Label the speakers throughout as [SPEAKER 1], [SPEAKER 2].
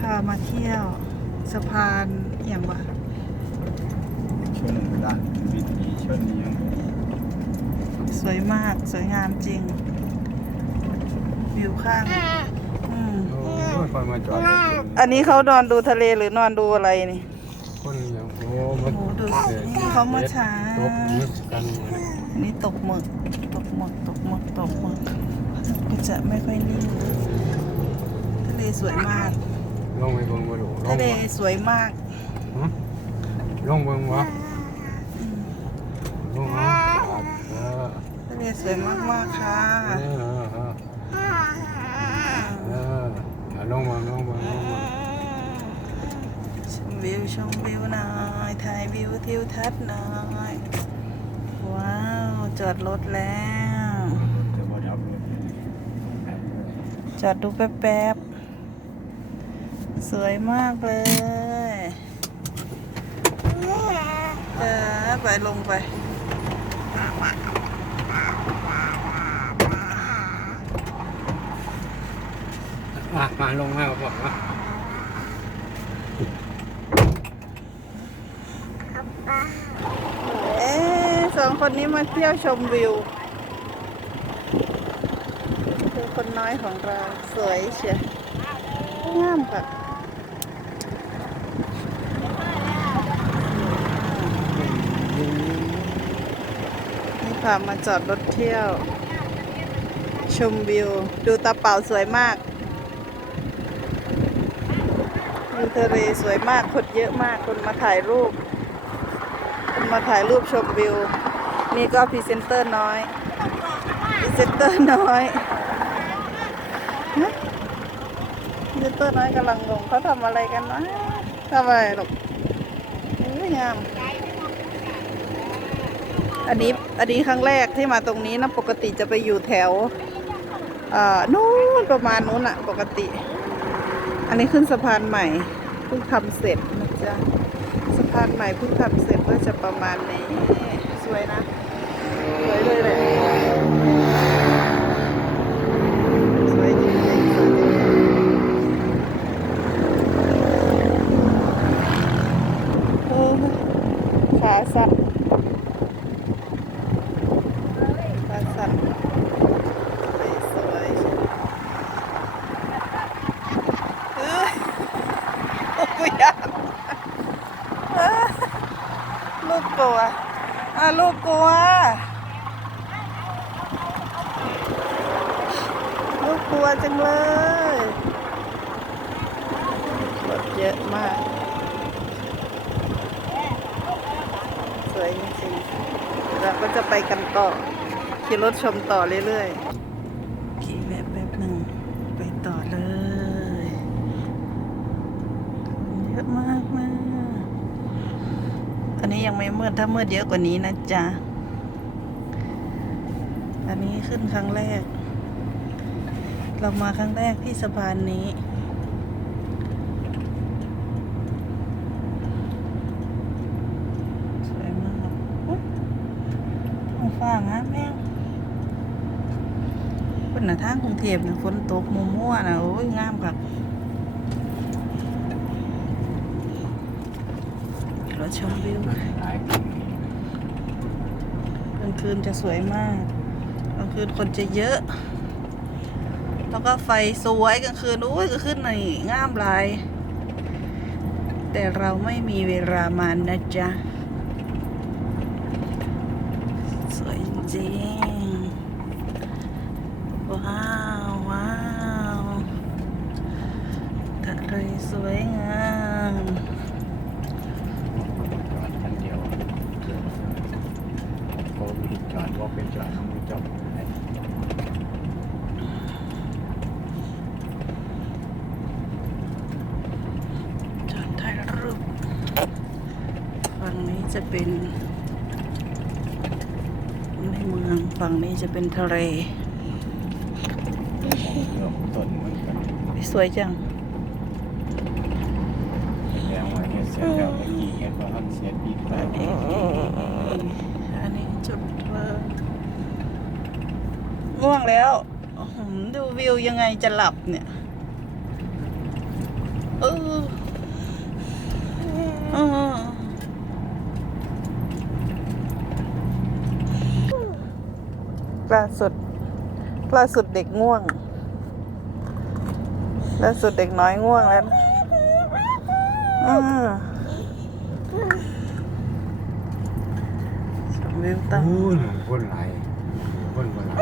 [SPEAKER 1] พามาเที่ยวสะพานอหย่างวะ
[SPEAKER 2] ชนด้านวิถีชนยัง
[SPEAKER 1] สวยมากสวยงามจริง วิวข้างอืม
[SPEAKER 2] โอ้ยคอยมาจอดรถเอง
[SPEAKER 1] อันนี้เขานอนดูทะเลหรือนอนดูอะไรนี่
[SPEAKER 2] คนยังโอ้มัน
[SPEAKER 1] โอ้ดูสินี่เขามาช้า
[SPEAKER 2] ตบนึกกันเหมือน
[SPEAKER 1] อันนี้ตกหมึก ตกหมึก ตกหมึก ตกหมึกก็จะไม่ค่อยนิ่งทะเลสวยมาก
[SPEAKER 2] ลงไปเบิ่งบ่ดูล
[SPEAKER 1] ทะ
[SPEAKER 2] ง
[SPEAKER 1] เล
[SPEAKER 2] บ่
[SPEAKER 1] สวยมาก
[SPEAKER 2] หึลงเบิ่งบ่ลงเอาเออ
[SPEAKER 1] ทะเลสวยมากมากๆค่ะ
[SPEAKER 2] เออเออเออเอาลงมาลงมาลงมา
[SPEAKER 1] ชมวิวชมวิวหน่อยถ่ายวิวทิวทัศน์หน่อยว้าวจอดรถแล้ว
[SPEAKER 2] จะบ่ดับเลย
[SPEAKER 1] จอดดูแป๊บๆ สวยมากเลยเออไปลงไป
[SPEAKER 2] อะมาลงมาบอกว่า
[SPEAKER 1] เอ๊สองคนนี้มาเที่ยวชมวิว คือคนน้อยของเรา สวยเชียวงามค่ะ พามาจอดรถเที่ยว ชมวิว ดูตาเป่าสวยมากวิวทะเลสวยมากคนเยอะมากคนมาถ่ายรูป คนมาถ่ายรูปชมวิว นี่ก็พรีเซนเตอร์น้อยพรีเซนเตอร์น้อยพรีเซนเตอร์น้อยกำลังงงเขาทำอะไรกันนะทำอะไรหรอกเอ้ยงาม อันนี้อันนี้ครั้งแรกที่มาตรงนี้นะปกติจะไปอยู่แถวเอ่อนู้นประมาณนู้นอะปกติ อันนี้ขึ้นสะพานใหม่เพิ่งทำเสร็จนะจ๊ะสะพานใหม่เพิ่งทำเสร็จก็จะประมาณนี้สวยนะสวยเลยแหละสวยจริงๆสวยจริงๆขาสั่น ปลาสันสวยๆเอ้ยโอ้ยากเอ้ยลูกกลัวอะลูกกลัว ลูกกลัวจังเลยรถเยอะมาก สวยจริงๆ เราก็ จะไปกันต่อ ขี่รถชมต่อเรื่อยๆ ขี่แวะแป๊บหนึ่งไปต่อเลย เยอะมากมากอันนี้ยังไม่มืดถ้ามืดเยอะกว่านี้นะจ๊ะ อันนี้ขึ้นครั้งแรก เรามาครั้งแรกที่สะพานนี้ สวยมากอุ๊ย ท้อง ฟ้างามแม่งเป็นหน้าทางกรุงเทพเนี่ยฝนตกมัวมัวๆนะโอ้ยงามครับรถชมวิวกลางคืนจะสวยมากกลางคืนคนจะเยอะ แล้วก็ไฟสวยกลางคืนโอ้ยกลางคืนนี่งามหลายแต่เราไม่มีเวลามานะจ๊ะ สวย จริงๆว้าว ว้าวทะเลสวยงาม
[SPEAKER 2] จอดคันเดียวโควิดจอดว่าเป็นจอดมือจอด
[SPEAKER 1] จอดถ่ายรูปฝั่งนี้จะเป็นในเมือง ฝั่งนี้จะเป็นทะเล สวยจัง
[SPEAKER 2] อันเสร็จอีกแล้ว
[SPEAKER 1] อันนี้จุดเริ่มง่วงแล้ว ดูวิวยังไงจะหลับเนี่ย เออเออ ล่าสุด ล่าสุดเด็กง่วง ล่าสุดเด็กน้อยง่วงแล้วนะอ่าชมวิวตั้ง
[SPEAKER 2] อู้หนุ่มคนหลายคนคนหลาย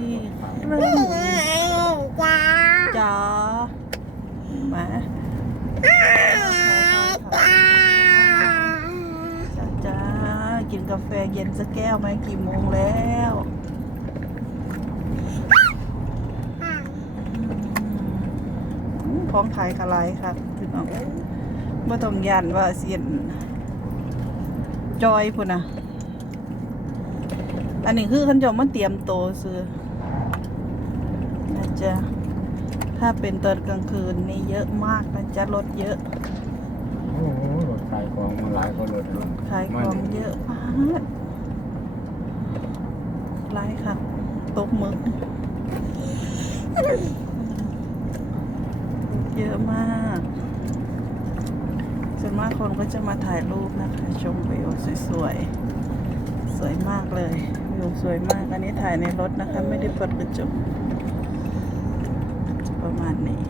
[SPEAKER 1] นี่เรื่องจ๋ามาจ้าจ้า กินกาแฟเย็นสักแก้วไหมกี่โมงแล้วอืมของขายกะไรครับพี่น้องเมื่อต้องยันว่าเสียนจอยพุ่นนะอันนี้คือขันเจอมันเตรียมโตวซื้อนะจ๊ะถ้าเป็นตอนกลางคืนนี่เยอะมากนะจ๊ะรถเยอะ
[SPEAKER 2] โอ้โหรถ ขายของมาหลายก็รถรถ
[SPEAKER 1] ขายของเยอะมากไลายค่ะตกมึก เยอะมากส่วนมากคนก็จะมาถ่ายรูปนะคะ ชมวิวสวยๆ สวยมากเลยวิวสวยมาก อันนี้ถ่ายในรถนะคะ ไม่ได้เปิดกระจกประมาณนี้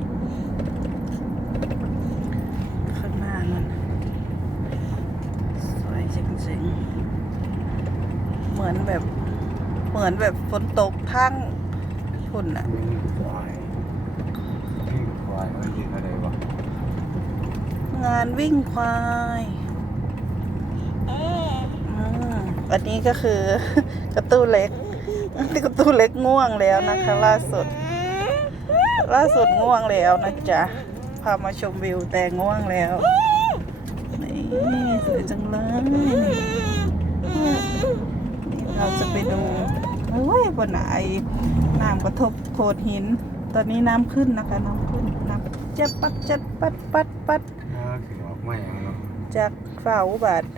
[SPEAKER 1] ข้างหน้านั่นสวยจริงๆ เหมื อนแบบ เหมือนแบบฝนตกทั้งฝุ่นอะ
[SPEAKER 2] วิ่งควายวิ่งควายมันยิงอะไรวะ
[SPEAKER 1] งานวิ่งควายอืมอันนี้ก็คือกระตู้เล็กกระตู้เล็กง่วงแล้วนะคะ ล่าสุด ล่าสุดง่วงแล้วนะจ๊ะพามาชมวิวแต่ง่วงแล้วนี่สวยจังเลยนี่ เราจะไปดูโอ้ยบนไหนน้ำกระทบโขดหิน ตอนนี้น้ำขึ้นนะคะ น้ำขึ้นน้ำจะปัดจะปัดปัดปัด
[SPEAKER 2] เออคือออกมาอย่างเนาะ
[SPEAKER 1] จากฝ่าอุบัติ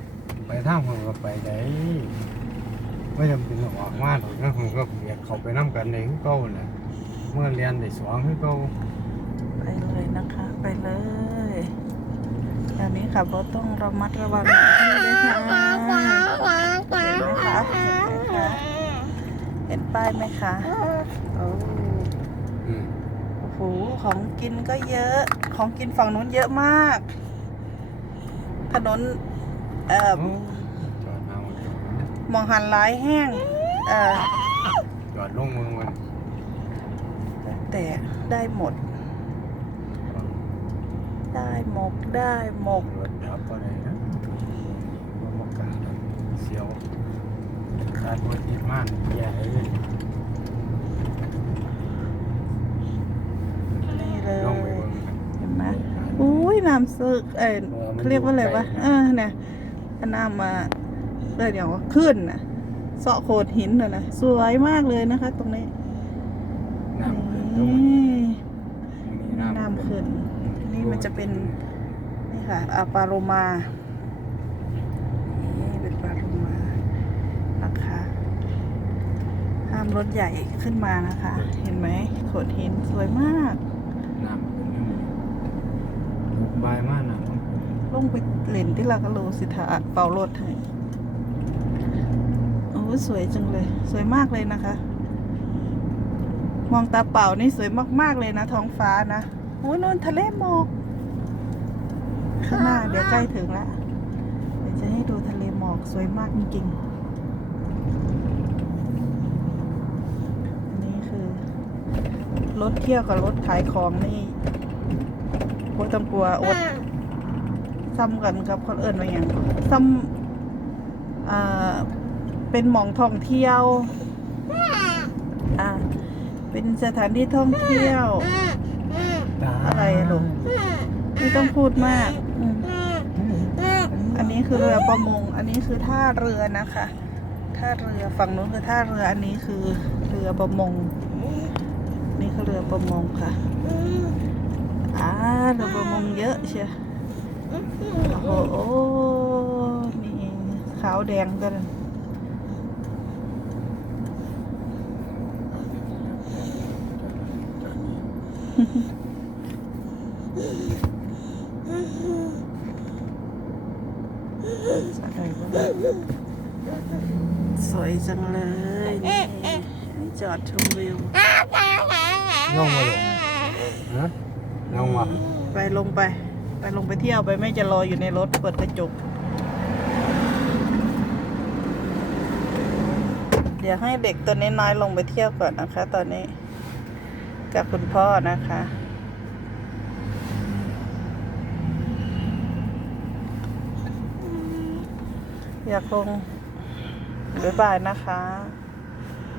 [SPEAKER 2] ไปทางผมก็ไปได้ไม่จำเป็นต้องออกมาหรอกนะผมก็เบียดเขาไปน้ำกันในคือเก่าแหละเมื่อเรียนได้สองคือเก่า
[SPEAKER 1] ไปเลยนะคะ ไปเลยเดี๋ยวนี้ขับรถต้องระมัดระวังหน่อยด้วยค่ะ เห็นไหมคะเห็นไหมคะเห็นป้ายไหมคะโอ้
[SPEAKER 2] อืม
[SPEAKER 1] โอ้โหของกินก็เยอะ ของกินฝั่งนู้นเยอะมาก ถนนเอ่อ
[SPEAKER 2] โอ้จอดเอาจอดเอา
[SPEAKER 1] มองหันหลายแห้งเอ่อ
[SPEAKER 2] จอดลงเมืองมัน
[SPEAKER 1] แต่ได้หมด ได้หมกได้หมก
[SPEAKER 2] รถดับก็ได้นะว่ามกล้าดอกเสียว การบริมานแย่เลย
[SPEAKER 1] นี่เลย
[SPEAKER 2] ลงไปเบิ่ง
[SPEAKER 1] เห็นไหมอุ้ยน้ำซึกเอ้ยเขาเรียกว่าอะไรวะเออเนี่ยเอาน้ำมาเลยเดี๋ยวขึ้นน่ะเสาะโขดหินน่ะนะสวยมากเลยนะคะ ตรงนี้
[SPEAKER 2] น้ำขึ้นลง
[SPEAKER 1] นี่
[SPEAKER 2] มี
[SPEAKER 1] น้ำขึ้น นี่มันจะเป็นนี่ค่ะอาปาโรมา นี่เป็นปาโรมานะคะ ห้ามรถใหญ่ขึ้นมานะคะ เห็นไหมโขดหินสวยมาก
[SPEAKER 2] น้ำขึ้นนี่บุกบายมากนะมันขึ้น
[SPEAKER 1] ลงไปเล่นที่ลากาโลสิทาเป่ารถให้โอ้สวยจังเลย สวยมากเลยนะคะ มองตาเปล่านี่สวยมากๆเลยนะ ท้องฟ้านะโอ้ยนนทะเลหมอกข้างหน้าเดี๋ยวใกล้ถึงแล้วเดี๋ยวจะให้ดูทะเลหมอกสวยมากจริงๆอันนี้คือ รถเที่ยวกับรถขายของนี่โคตรต้องกลัวอดซ้ำกันกับคนอื่นว่าอย่างซ้ำอ่าเป็นหมองท่องเที่ยวอ่าเป็นสถานที่ท่องเที่ยว อะไรอะลูกไม่ต้องพูดมากอืมอันนี้คือเรือประมง อันนี้คือท่าเรือนะคะ ท่าเรือฝั่งนู้นคือท่าเรือ อันนี้คือเรือประมง นี่เขาเรือประมงค่ะอ่าเรือประมงเยอะเชียโอ้โหนี่ขาวแดงกันสวยจังเลยจอดชมวิว
[SPEAKER 2] ย่องมาลูกฮะย่องมา
[SPEAKER 1] ไปลงไป ไปลงไปเที่ยวไปแม่จะรออยู่ในรถเปิดกระจก เดี๋ยวให้เด็กตัวน้อยๆลงไปเที่ยวก่อนนะคะ ตอนนี้ กับคุณพ่อนะคะอยากลงบ๊ายบายนะคะ